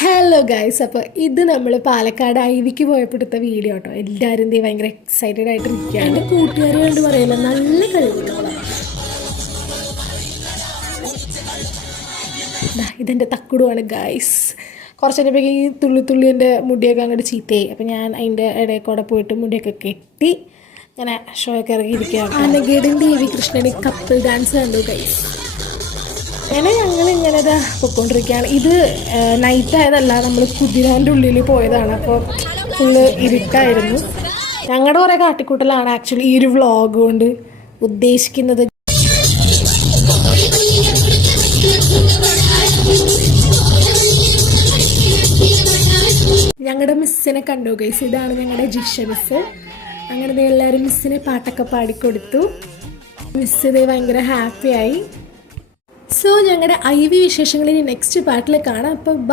Hello guys, അപ്പോൾ ഇത് നമ്മൾ പാലക്കാട് ഐവിക്ക് പോയപ്പോഴത്തെ വീഡിയോ കേട്ടോ. എല്ലാവരും എന്ത് ഭയങ്കര എക്സൈറ്റഡ് ആയിട്ട് ഇരിക്കുകയാണ്. എൻ്റെ കൂട്ടുകാർ കണ്ട് പറയില്ല, നല്ല കഴിവുള്ളതാണ്. ഇതെൻ്റെ തക്കുടുവാണ് ഗൈസ്. കുറച്ച് കഴിഞ്ഞപ്പോഴേക്ക് ഈ തുള്ളി എൻ്റെ മുടിയൊക്കെ അങ്ങോട്ട് ചീത്തയായി. അപ്പോൾ ഞാൻ അതിൻ്റെ ഇടയിൽ കൂടെ പോയിട്ട് മുടിയൊക്കെ കെട്ടി ഇങ്ങനെ ഷോ ഒക്കെ ഇറങ്ങിയിരിക്കുകയാണ്. അനഘയുടെയും ദേവി കൃഷ്ണന് കപ്പിൾ ഡാൻസ് കണ്ടു ഗൈസ്. അങ്ങനെ ഞങ്ങളിങ്ങനെ പൊയ്ക്കൊണ്ടിരിക്കുകയാണ്. ഇത് നൈറ്റ് ആയതല്ല, നമ്മൾ കുതിരാൻ്റെ ഉള്ളിൽ പോയതാണ്. അപ്പോൾ ഫുള്ള് ഇരുട്ടായിരുന്നു. ഞങ്ങളുടെ കുറേ കാട്ടിക്കൂട്ടലാണ് ആക്ച്വലി ഈ ഒരു വ്ളോഗ് കൊണ്ട് ഉദ്ദേശിക്കുന്നത്. ഞങ്ങളുടെ മിസ്സിനെ കണ്ടു ഗൈസ്. ഇതാണ് ഞങ്ങളുടെ ജിഷ മിസ്സ്. അങ്ങനെ എല്ലാവരും മിസ്സിനെ പാട്ടൊക്കെ പാടിക്കൊടുത്തു. മിസ് ഇത് ഭയങ്കര ഹാപ്പിയായി. സോ ഞങ്ങളുടെ ഐവി വിശേഷങ്ങളിൽ നെക്സ്റ്റ് പാർട്ടിൽ കാണാം. അപ്പോൾ